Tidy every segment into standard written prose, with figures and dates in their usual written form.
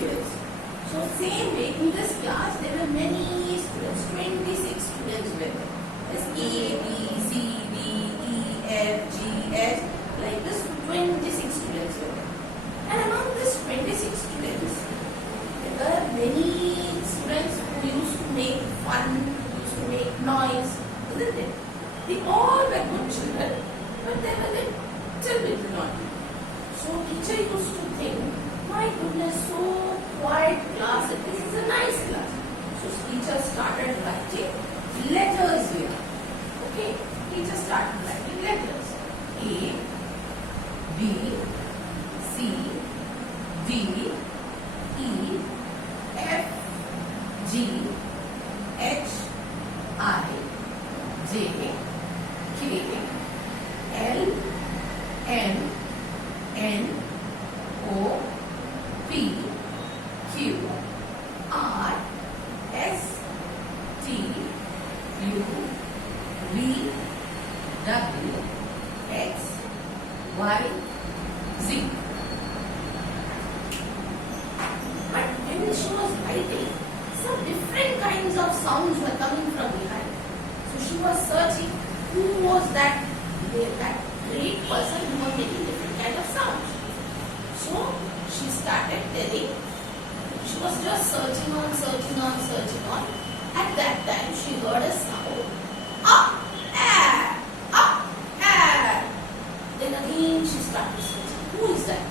chairs. So same way in this class there were many students, 26 students were there. There's A, B, C, D, E, F, G, H, like this 26 students were there. And among these 26 students, there were many students who used to make fun, used to make noise, isn't it? They all were good children, but they were a little bit naughty. So teacher used to think, my goodness, so quiet class, this is a nice class. So teacher started writing letters here. Okay, teacher started writing letters. A, B, C, D, E, F, G, H, I, J, K, L, M, N, O, P, Q, R, S, T, U, V, W, X, Y, Z. But when she was writing, some different kinds of sounds were coming from behind. So she was searching who was that great person who was making different kind of sounds. So she started telling, she was just searching on. At that time she heard a sound, up, air. Then again she started searching, who is that?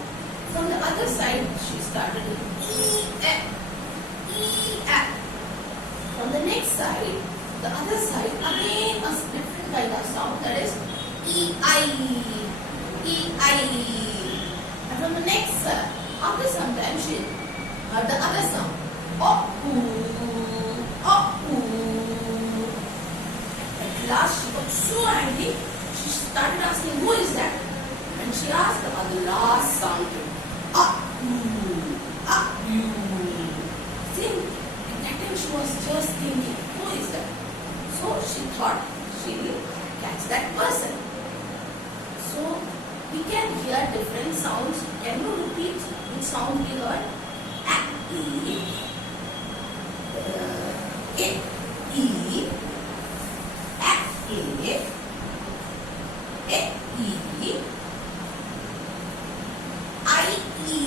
From the other side she started E, F. From the next side, the other side, again a different kind of sound, that is E-I. And from the next side, after some time she heard the other sound, O-oo. At last she got so angry, she started asking, who is that? And she asked about the last sound, A-oo. See, at that time she was just thinking, who is that? So she thought she will catch that person. So we can hear different sounds. Can you repeat which sound we heard? E, E, F, E, I, E,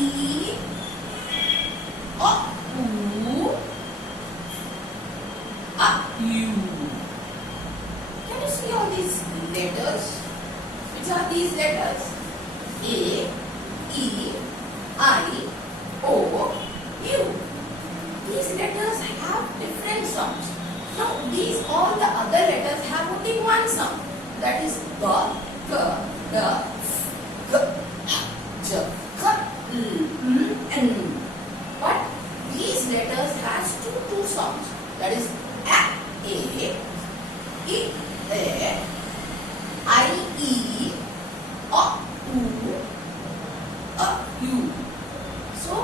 O, U, U. Can you see all these letters? Which are these letters? A, E, I, O, U. These letters have different sounds. Now these all the other letters have only one sound. That is B, K, D, G, J, K, L, N. But these letters has two sounds. That is A, E, A, I, E, O, U. So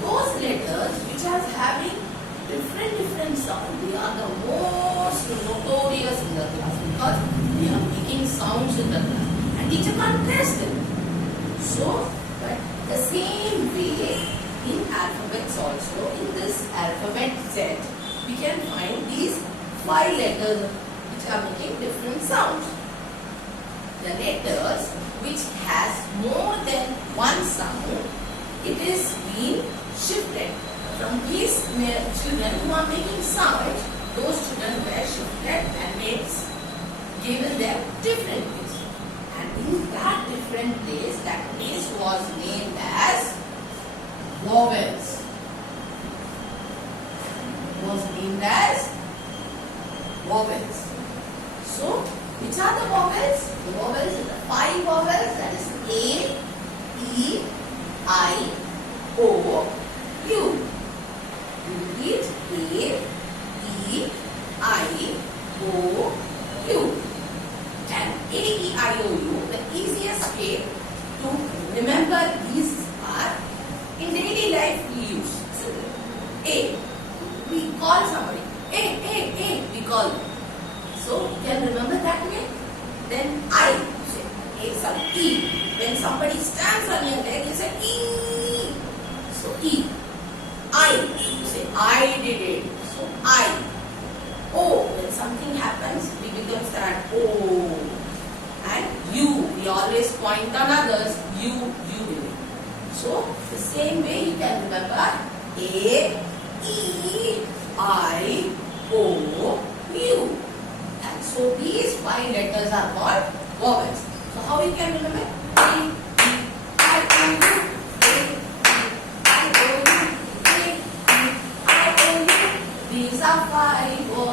those letters which are having different sounds, they are the most notorious in the class because they are making sounds in the class and teacher can't trace them. So, but the same way in alphabets also, in this alphabet set, we can find these 5 letters which are making different sounds. The letters which has more than one sound, it is being shifted. From these children who are making sounds, those children were shifted and given them different place. And in that different place, that place was named as vowels. Was named as vowels. So, which are the vowels? The vowels are the 5 vowels, that is A, E, I, O, U. Repeat, A, E, I, O, U. And A, E, I, O, U, the easiest way to remember these are in daily life we use. A, we call somebody. A, we call them. So you can remember that way. Then I, say, A, sorry, E. When somebody stands on your leg, you say E. So E. I did it. So I. O. When something happens, we become sad. O. And you. We always point on others. You did it. So the same way you can remember A, E, I, O, U. And so these 5 letters are called vowels. So how we can remember? A, E, I, O, U. A, E, I, O, U. A, E, I, O, U. These are 5 vowels.